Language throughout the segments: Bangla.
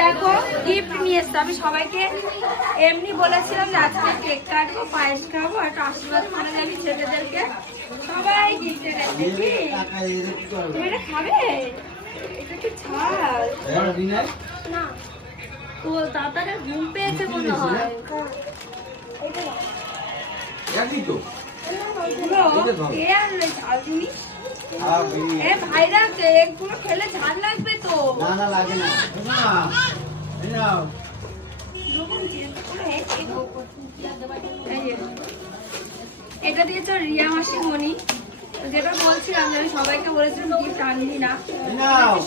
দেখো গিফট নিয়ে এসছে। আমি সবাইকে এমনি বলেছিলাম যে আজকে কেক কাটবো, পায়েস খাবো, একটা আশীর্বাদ করে যাবি ছেলেদেরকে। সবাই গিফট এনেছে। কি তুমি এটা খাবে? এটা কি ছাল না? তো দাদারে ঘুম পেয়েছে মনে হয়। কে আনলে ঝাল জিনিস? ভাইরা এগুলো খেলে ঝাল লাগবে তো। না লাগে না। এটা দিয়েছ রিয়া মাসিমণি, যেটা বলছিলাম যে আমি সবাইকে বলেছিলাম গিফট আনবি না,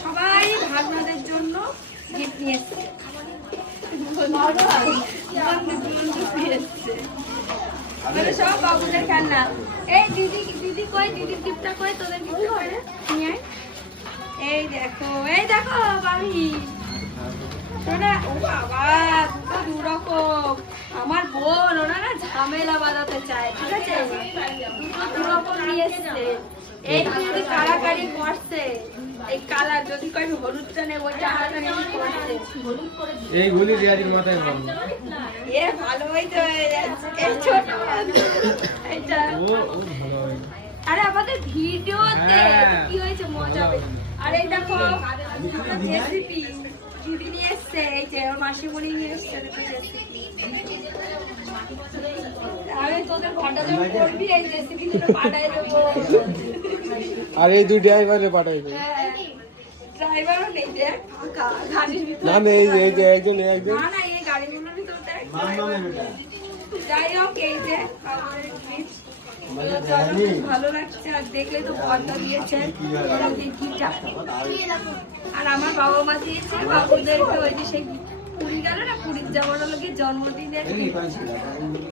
সবাই ভাগনাদের জন্য গিফট নিয়ে এসছে। সব বাবুদের খেলনা। এই দিদি দিদি কই, দিদির গিফটটা কই, তোদের গিফট কই রে? নিয়ে আয়। এই দেখো বাবি শোনা। ও বাবা, দুটো দু রকম। আমার বোন ওরা না ঝামেলা বাঁধাতে চায়, ঠিক আছে? দুটো দু রকম নিয়ে এসছে। এই যদি কাড়াকাড়ি করছে, এই কালার যদি কই হলুদটা নেব, ওইটা আলাদা নেব করছে। এইগুলি রিয়াজির মাথায় বল। এ ভালোই তো হয়ে যাচ্ছে। এই ছোট এইটা ও ভালো হয়। আরে আমাদের ভিডিওতে কি হয়েছে মজা হবে। আর এই দেখো জেসিপি দিদি নিয়ে এসছে, এই যে ওর মাসিমণি নিয়ে এসছে জেসিপি। আরে তোদের ঘন্টা যখন করবি এই জেসিপি গুলো পাঠাই দেবো। আর এই দুই ড্রাইভারে পাঠাই দেব। ড্রাইভারও নেই, দেখ ফাঁকা গাড়ির ভিতরে। না না, এই যে একজন না না, এই গাড়িগুলোর ভিতর দেখ। যাই হোক, এই যে আমাদের gift। ভালো লাগছে। আর দেখলে তো বর্ণা দিয়েছেন আর আমার বাবা মা দিয়েছে বাবুদেরকে। ওই যে সেই পুরী গেল না, পুরীর যাওয়ার লোকের জন্মদিনের